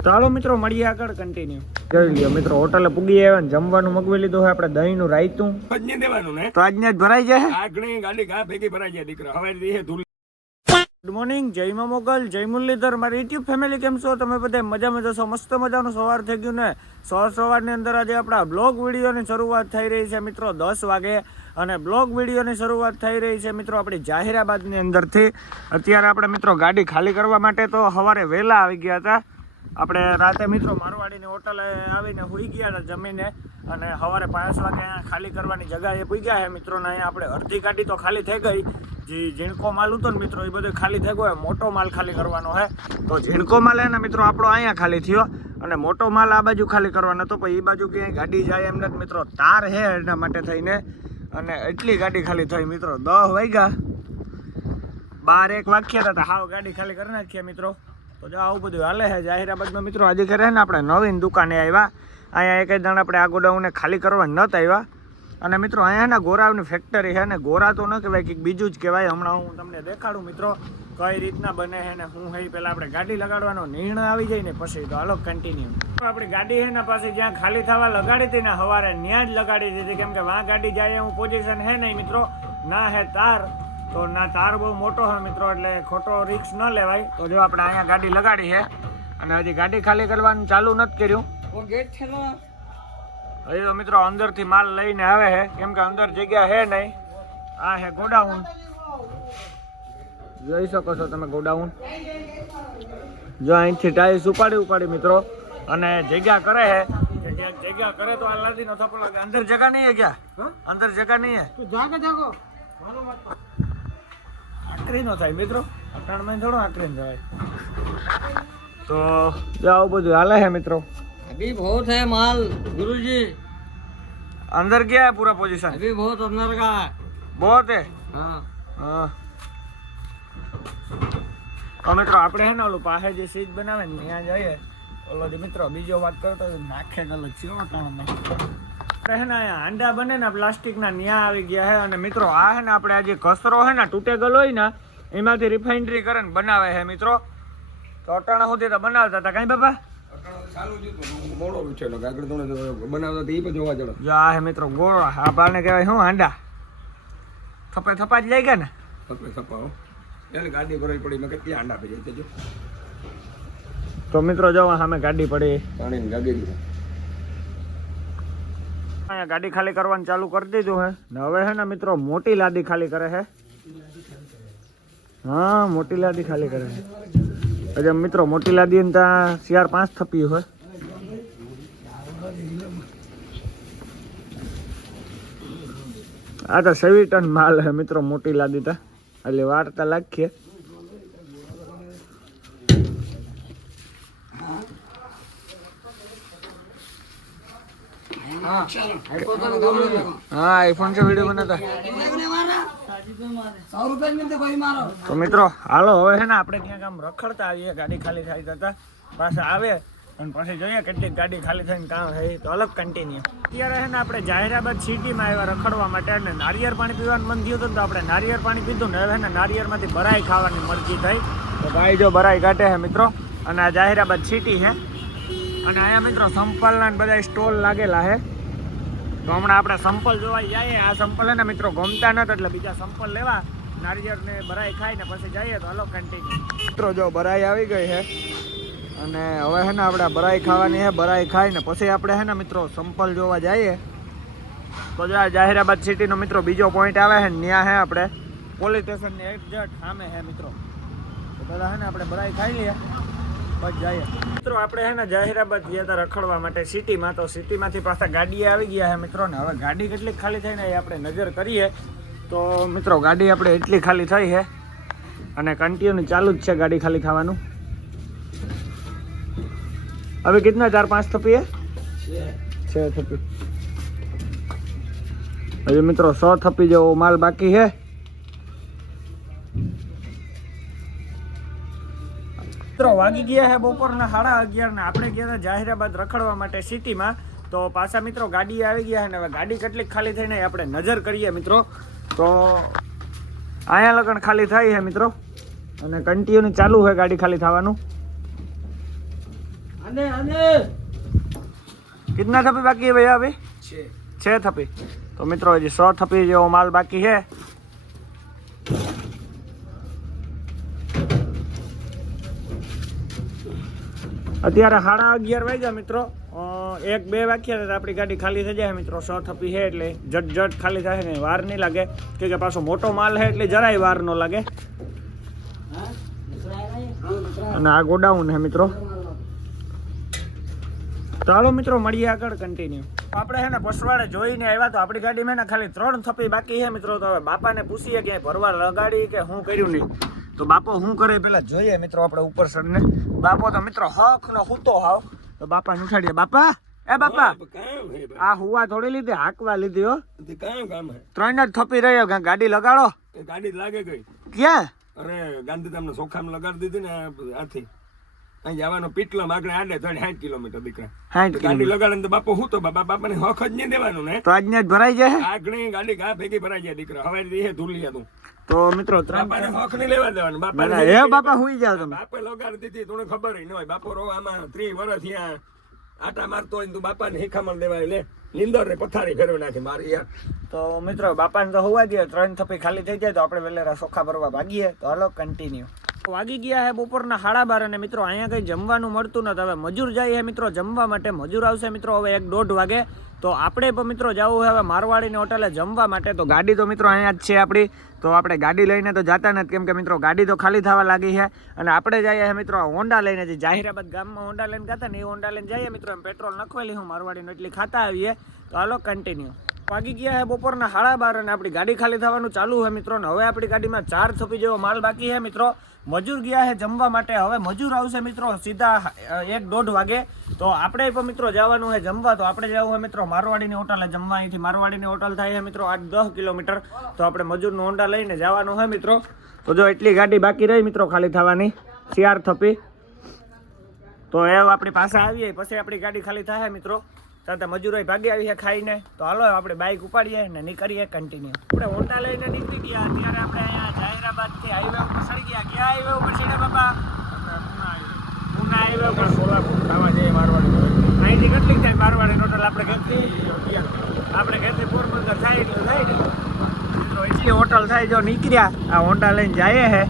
ચાલો મિત્રો મળીએ આગળ કન્ટિન્યુ કરી લ્યો મિત્રો. હોટલે પૂગી આવ્યા ને જમવાનું મગવી લીધું છે આપણે. દહીં નું રાયતું આજને દેવાનું ને તો આજને જ ભરાઈ જાય. આગણી ગાડી ઘા ભેગી ભરાઈ જાય દીકરા. હવે દીહે ધૂળ. ગુડ મોર્નિંગ, જય મા મોગલ, જય મુરલીધર. મારી યુટ્યુબ ફેમિલી કેમ છો તમે બધા? મજામાં જશો? મસ્ત મજાનું સવાર થઈ ગયું ને. સવારની અંદર આજે આપણા બ્લોગ વિડીયોની શરૂઆત થઈ રહી છે મિત્રો 10 વાગે. અને બ્લોગ વિડીયોની શરૂઆત થઈ રહી છે મિત્રો આપણી જાહેરાબાદની અંદરથી. અત્યારે આપણે મિત્રો ગાડી ખાલી કરવા માટે તો સવારે વહેલા આવી ગયા હતા. આપણે રાતે મિત્રો મારવાડીની હોટલે આવીને સુઈ ગયા હતા જમીને. અને સવારે 5 વાગે અહીંયા ખાલી કરવાની જગ્યાએ પૂગ્યા છે મિત્રોને. અહીંયા આપણે અડધી ગાડી તો ખાલી થઈ ગઈ. જે ઝીણકો માલ હતો ને મિત્રો એ બધો ખાલી થઈ ગયો. મોટો માલ ખાલી કરવાનો છે તો ઝીણકો માલ હે ને મિત્રો આપણો અહીંયા ખાલી થયો. અને મોટો માલ આ બાજુ ખાલી કરવાનો હતો પણ એ બાજુ ક્યાંય ગાડી જાય એમ નથી મિત્રો. તાર છે એના માટે થઈને. અને એટલી ગાડી ખાલી થઈ મિત્રો. 10 વાગ્યા 12-1 વાગ્યા હતા હાવ ગાડી ખાલી કરી નાખીએ મિત્રો. તો જો આવું બધું હાલે છે જાહેરાબાદમાં મિત્રો. આજે કરે ને આપણે નવીન દુકાને આવ્યા. અહીંયા એક જ દાણ આપણે આ ગોડાઉનને ખાલી કરવા નહોતા આવ્યા. અને મિત્રો અહીંયા ને ગોરાની ફેક્ટરી છે ને. ગોરા તો ન કહેવાય કંઈક બીજું જ કહેવાય. હમણાં હું તમને દેખાડું મિત્રો કઈ રીતના બને છે ને હું હે. પહેલાં આપણે ગાડી લગાડવાનો નિર્ણય આવી જાય ને પછી તો હાલો કન્ટિન્યુ. આપણી ગાડી છે ને પાછી જ્યાં ખાલી થવા લગાડી હતી ને સવારે ત્યાં જ લગાડી દીધી. કેમ કે વાં ગાડી જાય એવું પોઝિશન છે નહીં મિત્રો. ના હે તાર તો ના તાર બહુ મોટો છે મિત્રો. એટલે ખોટો રિસ્ક ન લેવાય. તો જો આપણે અહીંયા ગાડી લગાડી છે. અને હજી ગાડી ખાલી કરવાનું ચાલુ નથી કર્યું. હજી તો મિત્રો અંદરથી માલ લઈને આવે છે. કેમ કે અંદર જગ્યા છે નહીં. આ છે ગોડાઉન, જોઈ શકો છો તમે ગોડાઉન. જો અહીંથી ટાઈલ્સ ઉપાડી મિત્રો. અને જગ્યા કરે છે. જગ્યા કરે તો આ લાદીનો થપ્પો લાગે. અંદર જગા નહીં હે ક્યાં? અંદર જગા નહીં હે. તું જાગો આકરી નો થાય મિત્રો. અટાણમાં થોડો આકરી જવાય. તો જો આવું બધું હાલે છે મિત્રો. अभी बहुत है माल गुरुजी. अंदर क्या है पूरा पोजीशन? अभी बहुत अंदर का है. बहुत है. हाँ हाँ તો મિત્રો આપણે હે ને ઓલું પાસે જે સીટ બનાવે ને ત્યાં જઈએ. ઓલો મિત્રો બીજો વાત કરો તો નાખે ગલત છે આપણે હે ને અહીંયા હાંડા બને ને પ્લાસ્ટિકના ન્યા આવી ગયા છે. અને મિત્રો આ હે ને આપણે આ જે કચરો હે ને તૂટેગલ હોય ને એમાંથી રિફાઇનરી કરે ને બનાવે છે મિત્રો. તો અટાણા સુધી તો બનાવતા હતા કઈ બાપા? મોડો વિચારો આગળ તો બનાવતા એ પણ જોવા જડો. જો આ હે મિત્રો ગોળો. આ પાને કહેવાય શું હાંડા? થપા જ લઈ ગયા ને. થપાવો એટલે ગાડી ભરાઈ પડી મેં કેટલી આંડા પડી જાય જો. તો મિત્રો જો સામે ગાડી પડી. પાણીની ગાડી અહીંયા ગાડી ખાલી કરવાનું ચાલુ કરી દીધું હે ને. હવે હે ને મિત્રો મોટી લાદી ખાલી કરે છે. હા મોટી લાદી ખાલી કરે છે. એટલે મિત્રો મોટી લાદી ને ત્યાં 4-5 થપી હોય. આ તો 7 ટન માલ હે મિત્રો મોટી લાદી તા. એટલે વાર્તા લાગીએ. હા આઈફોन से वीडियो बनाता. તો મિત્રો હાલો હવે છે ને આપણે ક્યાંક આમ રખડતા આવીએ. ગાડી ખાલી થઈ જતા પાછા આવે અને પછી જોઈએ કેટલીક ગાડી ખાલી થઈને કામ થાય તો અલગ કન્ટિન્યુ. અત્યારે છે ને આપણે જાહેરાબાદ સિટીમાં આવ્યા રખડવા માટે. અને નારિયેળ પાણી પીવાનું મન થયું હતું તો આપણે નારિયેળ પાણી પીધું ને. હવે ને નારિયેળમાંથી બરાઈ ખાવાની મરજી થઈ. તો ભાઈ જો બરાઈ કાઢે છે મિત્રો. અને આ જાહેરાબાદ સિટી છે. અને અહીંયા મિત્રો સંપલના બધા સ્ટોલ લાગેલા છે. તો હમણાં આપણે સંપલ જોવા જઈએ. આ સંપલ છે ને મિત્રો ગમતા નથી એટલે બીજા સંપલ લેવા નારિયેળ ને બરાઈ ખાઈ ને પછી જઈએ તો હાલો કન્ટિન્યુ. મિત્રો જો બરાઈ આવી ગઈ છે. અને હવે છે ને આપણે બરાઈ ખાવાની છે. બરાઈ ખાઈ ને પછી આપણે છે ને મિત્રો સંપલ જોવા જઈએ. તો જો જાહેરાબાદ સિટીનો મિત્રો બીજો પોઈન્ટ આવે છે ને ત્યાં છે આપણે પોલીસ સ્ટેશનની એક્ઝેક્ટ સામે છે મિત્રો. તો પહેલાં છે ને આપણે બરાઈ ખાઈ લઈએ બસ જઈએ મિત્રો. આપણે છે ને જાહેરાબાદ ગયા હતા રખડવા માટે સિટીમાં. તો સિટીમાંથી પાછા ગાડીએ આવી ગયા છે મિત્રો. ને હવે ગાડી કેટલી ખાલી થઈ ને એ આપણે નજર કરીએ. તો મિત્રો ગાડી આપણે એટલી ખાલી થઈ છે. અને કન્ટિન્યુ ચાલુ જ છે ગાડી ખાલી થવાનું. હવે કિતના 4-5 થપી હે? 6 થપી. હજી મિત્રો 100 થપી જેવો માલ બાકી છે. મિત્રો વાગી ગયા છે બપોરના 11:30 ને આપણે ગયા હતા જાહેરાબાદ રખડવા માટે સિટીમાં. તો પાછા મિત્રો ગાડી આવી ગયા છે ને હવે ગાડી કેટલીક ખાલી થઈને આપણે નજર કરીએ મિત્રો. તો અહીંયા લગન ખાલી થાય છે મિત્રો. અને કન્ટિન્યુ ચાલુ છે ગાડી ખાલી થવાનું. आने आने कितना थप्पी बाकी है भैया अभी? 6 थप्पी। तो मित्रों हજી 100 थप्पी જેવો માલ બાકી છે। અત્યારે 11:30 વાગ્યા મિત્રો, 1-2 વાગ્યા તો આપણી ગાડી ખાલી થઈ જાય મિત્રો। 100 થપ્પી છે એટલે જટ ખાલી થાય ને વાર નહીં લાગે, કે પાછો મોટો માલ છે એટલે જરાય વાર ન લાગે। અને આ ગોડાઉન છે મિત્રો। ચાલો મિત્રો મળીએ આગળ કન્ટિન્યુ। આપણે છે ને પસવાડે જોઈને આવ્યા તો આપણી ગાડીમાં ને ખાલી 3 થપ્પી બાકી છે મિત્રો। તો હવે બાપાને પૂછીએ કે ભરવા લગાડી કે હું કર્યું નહીં। તો બાપો શું કરે પેલા જોઈએ મિત્રો આપણે ઉપર સડને। બાપો તો મિત્રો હક નો હૂતો હાવ। તો બાપા ઉઠાડીએ। બાપા એ બાપા આ હુવા થોડી લીધી, હાકવા લીધી હો। કામ હે 3 જ થપ્પી રહ્યો, ગાડી લગાડો। ગાડી લાગે ગઈ ક્યાં? અરે ગાંધીધામ સોખામાં લગાડી દીધી ને આથી અહીં જવાનો પીટલો આગળ આડે 60 કિલોમીટર દીકરા 60 ગાડી લગાડે તો બાપો હું તો બાપાને હક જ નહીં દેવાનું ને। તો આજને જ ભરાઈ જાય આગળ ગાડી ઘા ભેગી ભરાઈ જાય દીકરા। હવે એ ધૂલી હતું તો મિત્રો બાપાને હક નહીં લેવા દેવાનું। બાપા એ બાપા હુઈ જાવ તમે। બાપે લગાડી દીધી તને ખબર ન હોય। બાપો રો આમાં 30 વર્ષ થયા આટા મારતો હોય તું બાપાને હિખામણ દેવાય લે નિંદર ને પથારી ફેરવી નાખી મારી યાર। તો મિત્રો બાપાને તો હોવા દે, 3 થપ્પી ખાલી થઈ જાય તો આપણે વેલેરા સોખા ભરવા ભાગીએ। તો હાલો કન્ટિન્યુ। વાગી ગયા હે બપોરના 12:30 અને મિત્રો અહીંયા કંઈ જમવાનું મળતું નથી। હવે મજૂર જાય હે મિત્રો જમવા માટે। મજૂર આવશે મિત્રો હવે 1-1:30 વાગે। તો આપણે પણ મિત્રો જવું છે હવે મારવાડીની હોટલે જમવા માટે। તો ગાડી તો મિત્રો અહીંયા જ છે આપણી। તો આપણે ગાડી લઈને તો જતા નથી, કેમ કે મિત્રો ગાડી તો ખાલી થવા લાગી છે। અને આપણે જઈએ છે મિત્રો હોન્ડા લઈને, જે જાહિરાબાદ ગામમાં હોન્ડા લઈને ગાતા ને એ હોન્ડા લઈને જઈએ મિત્રો। એમ પેટ્રોલ નખવેલી હું મારવાડીનું એટલી ખાતા આવીએ। તો હાલો કન્ટિન્યુ। વાગી ગયા હે બપોરના 12:30 અને આપણી ગાડી ખાલી થવાનું ચાલુ છે મિત્રો। ને હવે આપણી ગાડીમાં 4 થપ્પી જેવો માલ બાકી છે મિત્રો। મજૂર ગયા છે જમવા માટે, હવે મજૂર આવશે મિત્રો સીધા 1-1:30 વાગે। તો આપણે પણ મિત્રો જવાનું છે જમવા। તો આપણે જવું છે મિત્રો મારવાડીની હોટલે જમવા। અહીંથી મારવાડીની હોટલ થાય છે મિત્રો 8-10 કિલોમીટર। તો આપણે મજૂરનું હોન્ડા લઈને જવાનું છે મિત્રો। તો જો એટલી ગાડી બાકી રહી મિત્રો ખાલી થવાની 4 થપ્પી। તો એ આપણી પાસે આવીએ પછી આપણી ગાડી ખાલી થાય મિત્રો। સાથે મજૂરો ભાગી આવી છે ખાઈને। તો હાલો આપણે બાઇક ઉપાડીએ ને નીકળીએ કન્ટિન્યુ। આપણે હોન્ડા લઈને નીકળી ગયા। અત્યારે આપણે અહીંયા જાહેરાબાદથી હાઈવે ઉપર ચડી ગયા। ક્યાં હાઈવે ઉપર ચડ્યા બાપા? પૂના હાઈવે ઉપર ખાવા જઈએ મારવાડી। અહીંથી કેટલીક થાય મારવાડી હોટલ? આપણે ઘરથી પોરબંદર થાય એટલે થાય ને મિત્રો એટલી હોટલ થાય। જો નીકળ્યા આ હોન્ડા લઈને જઈએ છે।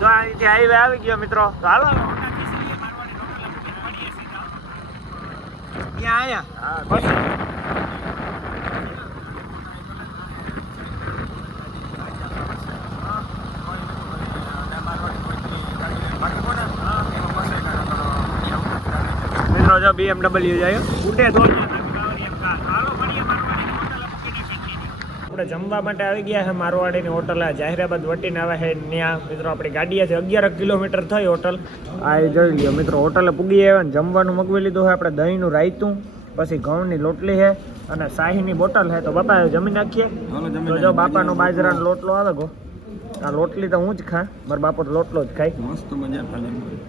જો અહીંથી હાઈવે આવી ગયો મિત્રો। તો હાલો હોન્ડા ખીચડીએ મારવાડી હોટલ મળીએ સીધા ત્યાં આયા બસ। મિત્રો જો BMW જાય ઉઠે તો આપણે જમવા માટે આવી ગયા છે મારવાડીની હોટલ। આ જાહેરાબાદ વટીને આવે છે ત્યાં મિત્રો આપણી ગાડીએથી 11 કિલોમીટર થઈ હોટલ। આ જોઈ લ્યો મિત્રો હોટલે પૂગી આવ્યા ને જમવાનું મગવી લીધું છે આપણે। દહીંનું રાયતું, પછી ઘઉંની લોટલી છે અને શાહીની બોટલ છે। તો બાપા જમી નાખીએ। તો જો બાપાનો બાજરાનો લોટલો આવે ગો, આ લોટલી તો હું જ ખા, મારા બાપો તો લોટલો જ ખાય મસ્ત મજા।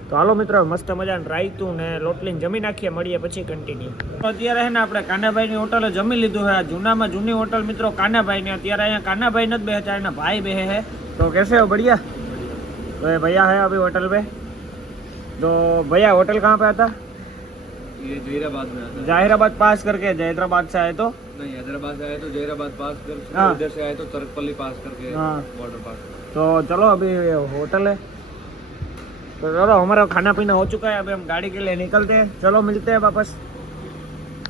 તો હાલો મિત્રો મસ્ત મજાનું રાયતું ને લોટલીને જમી નાખીએ, મળીએ પછી કન્ટિન્યુ। અત્યારે છે ને આપણે કાનાભાઈની હોટલે જમી લીધું છે। આ જૂનામાં જૂની હોટલ મિત્રો કાનાભાઈની। અત્યારે અહીંયા કાનાભાઈ નથી બેસતા, એના ભાઈ બેસે છે। તો कैसे हो? बढ़िया। तो ये भैया है अभी होटल पे। तो भैया होटल कहाँ पे आता? ये जहीराबाद में आता जाहिराबाद पास करके, हैदराबाद से आए तो नहीं, हैदराबाद से आए तो जहीराबाद पास करके, हाँ। इधर से आए तो तरकपल्ली पास करके हाँ। बॉर्डर पास। तो चलो अभी होटल है तो चलो हमारा खाना पीना हो चुका है। अभी हम गाड़ी के लिए निकलते हैं। चलो मिलते हैं वापस।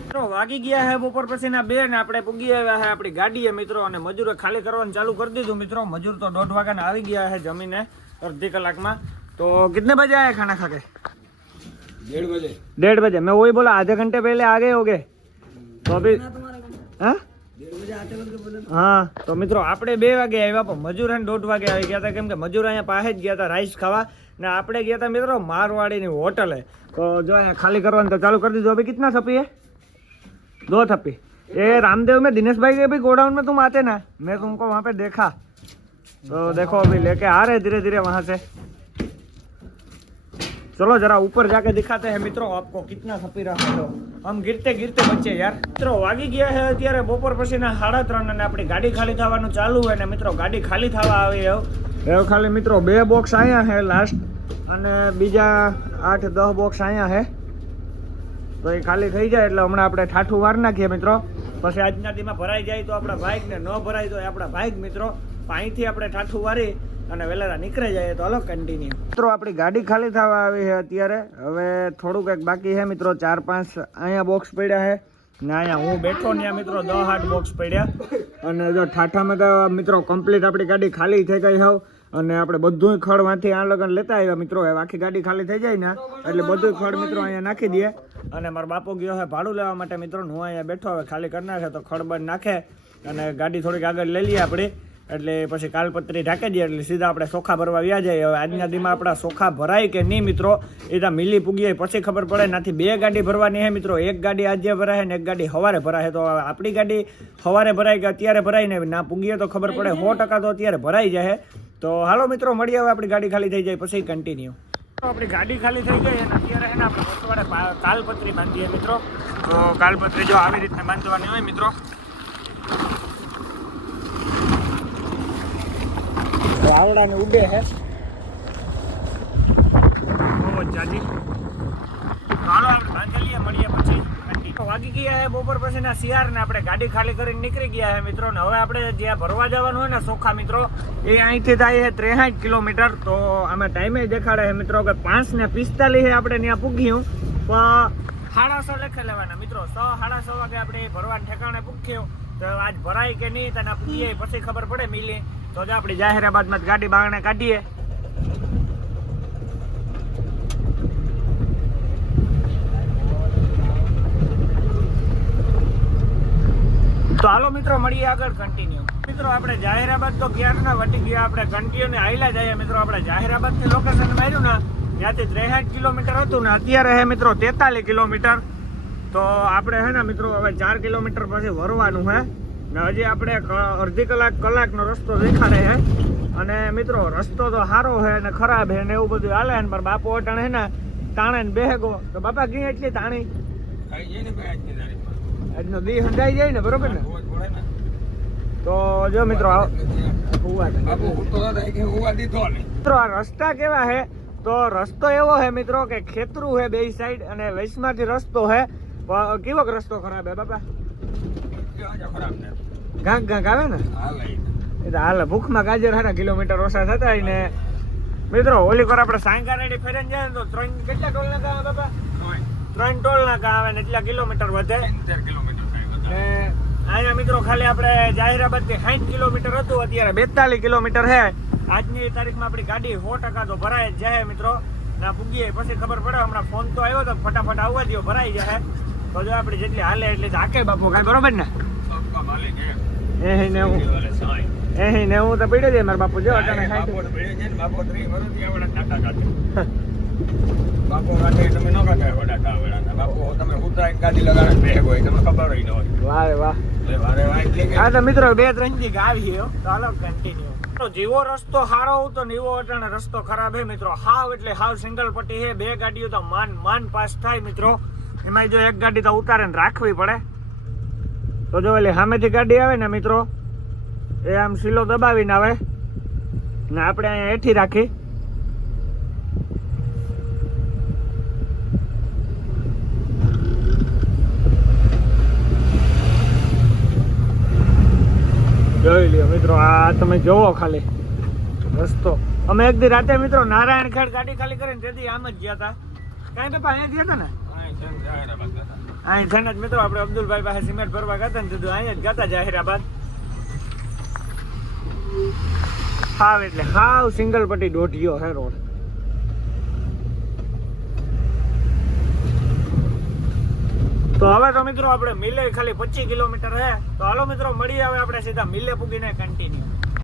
મિત્રો વાગી ગયા છે બપોર પછીના 2 ને આપણે પૂગી આવ્યા છે આપણી ગાડીએ મિત્રો। અને મજૂરે ખાલી કરવાનું ચાલુ કરી દીધું મિત્રો। મજૂર તો 1:30 વાગ્યાના આવી ગયા છે જમીને અડધી કલાકમાં। तो कितने बजे आए खाना खा के? 1:30 बजे। 1:30 बजे। मैं वही बोला आधे घंटे पहले आ गए होगे तो अभी हाँ 1:30 बजे आते वक्त बोले। हाँ तो મિત્રો આપણે 2 વાગે આવ્યા પણ મજૂર હે 1:30 વાગે આવી ગયા હતા, કેમ કે મજૂર અહીંયા પાસે જ ગયા હતા રાઈસ ખાવા ને આપણે ગયા હતા મિત્રો મારવાડીની હોટલે। તો જો અહીંયા ખાલી કરવાનું તો ચાલુ कर दीजिए। अभी कितना थप्पी है? 2 थप्पी। ये रामदेव में दिनेश भाई के भी गोडाउन में तुम आते ना, मैं तुमको वहाँ पे देखा। तो देखो अभी लेके आ रहे धीरे धीरे वहाँ से। चलो जरा ऊपर जाके दिखाते हैं मित्रों आपको कितना खपी रहा है। हम गिरते गिरते बच्चे यार। मित्रों वागी गया है અત્યારે બપોર પછીના 3:30 અને આપણી ગાડી ખાલી થવાનું ચાલુ હોય ને મિત્રો ગાડી ખાલી થવા આવી હવે ખાલી મિત્રો 2 બોક્સ આયા છે લાસ્ટ અને બીજા 8-10 બોક્સ આયા છે તો એ ખાલી થઈ જાય એટલે હમણાં આપણે ઠાઠું વાર નાખીએ મિત્રો પછી આજના દીમાં ભરાઈ જાય તો આપણા બાઇક ને ન ભરાય તો આપણા બાઇક મિત્રો અહીંથી આપણે ઠાઠું વારી અને વેલેરા નીકળી જાય તો હાલો કન્ટિન્યુ મિત્રો આપણી ગાડી ખાલી થવા આવી છે અત્યારે હવે થોડુંક એક બાકી છે મિત્રો 4-5 અહીંયા બોક્સ પડ્યા છે ને અહીંયા હું બેઠો ને મિત્રો 10-8 બોક્સ પડ્યા અને જો ઠાઠામાં તો મિત્રો કમ્પ્લીટ આપણી ગાડી ખાલી થઈ ગઈ હોવ અને આપણે બધું ખડમાંથી આ લગન લેતા આવ્યા મિત્રો હવે આખી ગાડી ખાલી થઈ જાય ને એટલે બધું ખડ મિત્રો અહીંયા નાખી દઈએ અને મારો બાપો ગયો છે ભાડું લેવા માટે મિત્રો હું અહીંયા બેઠો હવે ખાલી કરી નાખે તો ખડ બંધ નાખે અને ગાડી થોડીક આગળ લઈ લઈએ આપણે એટલે પછી કાલપત્રી ઢાંકી દઈએ એટલે સીધા આપણે સોખા ભરવા વ્યા જઈએ હવે આજના દીમાં આપણા સોખા ભરાય કે નહીં મિત્રો એ તો મિલી પૂગીએ પછી ખબર પડે નાથી 2 ગાડી ભરવાની છે મિત્રો એક ગાડી આજે ભરાય ને એક ગાડી સવારે ભરાય તો આપણી ગાડી સવારે ભરાય કે અત્યારે ભરાય ને ના પૂગીએ તો ખબર પડે 100% તો અત્યારે ભરાઈ જાય તો હાલો મિત્રો મળીએ હવે આપણી ગાડી ખાલી થઈ જાય પછી કન્ટિન્યુ આપણી ગાડી ખાલી થઈ ગઈ અને અત્યારે છે ને આપણે વસવાડે કાલપત્રી બાંધીએ મિત્રો તો કાલપત્રી જો આવી રીતના બાંધવાની હોય મિત્રો આવડા ને ઉડે હે બહુ જાજી હાલો આપણે બાંધલીએ મળીએ પછી વાગી ગયા હે બપોર પછીના શિયાર ને આપણે ગાડી ખાલી કરીને નીકળી ગયા હે મિત્રો ને હવે આપણે જ્યાં ભરવા જવાનું હોય ને સોખા મિત્રો એ અહીંથી થાય છે 63 કિલોમીટર તો આમાં ટાઈમે દેખાડે છે મિત્રો કે 5:45 આપણે ત્યાં પૂગ્યું પણ 6:30 લખે લેવાના મિત્રો 6:30 વાગે આપણે ભરવાના ઠેકાણે પૂગ્યું તો આજ ભરાય કે નહીં તને પૂગીએ પછી ખબર પડે મિલી તો જો આપણી જાહેરાબાદમાં ગાડી બાગણે કાઢીએ તો હાલો મિત્રો મળીએ આગળ કન્ટિન્યુ મિત્રો આપણે જાહેરાબાદ તો ક્યારના વટી ગયા આપણે કન્ટિન્યુ હાઈલા જઈએ મિત્રો આપણે જાહેરાબાદથી લોકેશન માર્યું ને ત્યાંથી 63 કિલોમીટર હતું ને અત્યારે હે મિત્રો 43 કિલોમીટર તો આપણે હે ને મિત્રો હવે 4 કિલોમીટર પછી વરવાનું હે ને હજી આપણે અડધી કલાકનો રસ્તો દેખાડે છે અને મિત્રો રસ્તો તો સારો છે અને ખરાબ છે ને એવું બધું હાલે ને પણ બાપુ અટાણે છે ને તાણે ને બેહગો તો બાપા કઈ એટલી તાણી આજનો દી હંડાઈ જાય ને બરોબર ને તો જો મિત્રો મિત્રો આ રસ્તા કેવા છે તો રસ્તો એવો છે મિત્રો કે ખેતરું છે બે સાઈડ અને વૈસમાંથી રસ્તો છે કેવો રસ્તો ખરાબ છે બાપા ગાંક ગાંક આવે ને એ તો હાલ ભૂખમાં ગાજર હારા કિલોમીટર ઓછા થતા ને મિત્રો ઓલી પર આપણે સાંગારેડી ફેરીને જાય ને તો 3 કેટલા ટોલ નાકા આવે બાપા 3 ટોલ નાકા આવે ને એટલા કિલોમીટર વધે ને અહીંયા મિત્રો ખાલી આપણે જાહેરાબાદ થી 60 કિલોમીટર હતું અત્યારે 42 કિલોમીટર છે આજની તારીખમાં આપણી ગાડી 100% તો ભરાય જ જાય મિત્રો ના પૂગીએ પછી ખબર પડે હમણાં ફોન તો આવ્યો તો ફટાફટ આવવા દો ભરાઈ જાય તો જો આપણે જેટલી હાલે એટલી હાકે બાપુ કાંઈ બરોબર ને એહી ને હું તો પીડે જાય મારા બાપુ જો અટાણે ખાઈ બાપુ કાઢે તમે ન કાઢે વડા કાવડા બાપુ તમે ઉતરાય ગાડી લગાડે બે હોય તમને ખબર હોય ન હોય વાહ વાહ વારે વાહ એટલે હા તો મિત્રો 2-3 દી આવી ગયો તો હાલો કન્ટિન્યુ તો જીવો રસ્તો સારો તો નીવો અટાણે રસ્તો ખરાબ હે મિત્રો હાવ એટલે હાવ સિંગલ પટ્ટી હે 2 ગાડીઓ તો માન પાસ થાય મિત્રો એમાં જો એક ગાડી તો ઉતારે ને રાખવી પડે તો જો એટલે સામેથી ગાડી આવે ને મિત્રો એ આમ સીલો દબાવીને આવે ને આપણે અહીંયા હેઠી રાખી જોઈ લ્યો મિત્રો આ તમે જોવો ખાલી રસ્તો અમે એક દી રાતે મિત્રો નારાયણ ખેડ ગાડી ખાલી કરીને તેથી આમ જ ગયા હતા કાંઈ બાપા અહીંયા ગયા હતા ને અહીં છે ને મિત્રો આપણે અબ્દુલભાઈ પાસે સિમેન્ટ ભરવા ગયા ને સીધું અહીંયા જ ગયા જાહેરાબાદ હાવ એટલે હાવ સિંગલ પટ્ટી દોઢિયો હે રોડ તો હવે તો મિત્રો આપણે મિલે ખાલી 25 કિલોમીટર હે તો હાલો મિત્રો મળીએ હવે આપણે સીધા મિલે પૂગીને કન્ટિન્યુ